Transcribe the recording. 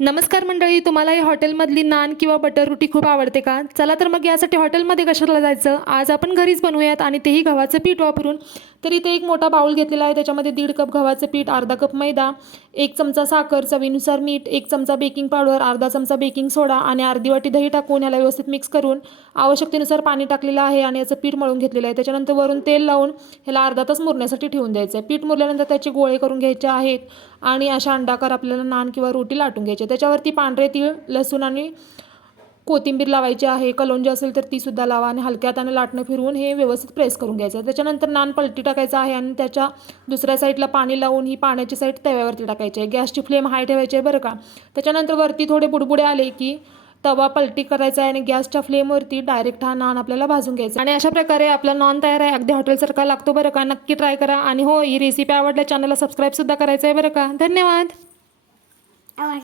नमस्कार मंडळी, तुम्हाला ही हॉटेलमधली नान किंवा बटर रोटी खूप आवडते का? चला तर मग यासाठी हॉटेलमध्ये कशाला जायचं, आज आपण घरीच बनवूयात आणि तेही गव्हाचं पीठ वापरून. तर इथे एक मोठा बाउल घेतलेला आहे, त्याच्यामध्ये 1.5 कप गव्हाचं पीठ, अर्धा कप मैदा, 1 चमचा साखर, चवीनुसार मीठ, 1 चमचा बेकिंग पावडर, अर्धा चमचा बेकिंग सोडा आणि अर्धी वाटी दही टाकून याला व्यवस्थित मिक्स करून आवश्यकतेनुसार पाणी टाकलेलं आहे आणि याचं पीठ मळून घेतलेलं आहे. त्याच्यानंतर वरून तेल लावून ह्याला अर्धा तास मुरण्यासाठी ठेवून द्यायचं आहे. पीठ मुरल्यानंतर त्याचे गोळे करून घ्यायचे आहेत आणि अशा अंडाकार आपल्याला नान किंवा रोटी लाटून घ्यायची. त्याच्यावरती पांढरे तीळ, लसूण आणि कोथिंबीर लावायची आहे. कलोंजी असेल तर तीसुद्धा लावा आणि हलक्या हाताने लाटणं फिरवून हे व्यवस्थित प्रेस करून घ्यायचं. त्याच्यानंतर नान पलटी टाकायचं आहे आणि त्याच्या दुसऱ्या साईडला पाणी लावून ही पाण्याची साईड तव्यावरती टाकायची आहे. गॅसची फ्लेम हाय ठेवायची आहे बरं का. त्याच्यानंतर वरती थोडे बुडबुडे आले की तवा पलटी करायचा आहे आणि गॅसच्या फ्लेमवरती डायरेक्ट हा नान आपल्याला भाजून घ्यायचा. आणि अशा प्रकारे आपला नान तयार आहे. अगदी हॉटेलसारखा लागतो बरं का. नक्की ट्राय करा. आणि हो, ही रेसिपी आवडल्या चॅनलला सबस्क्राईबसुद्धा करायचं आहे बरं का. धन्यवाद.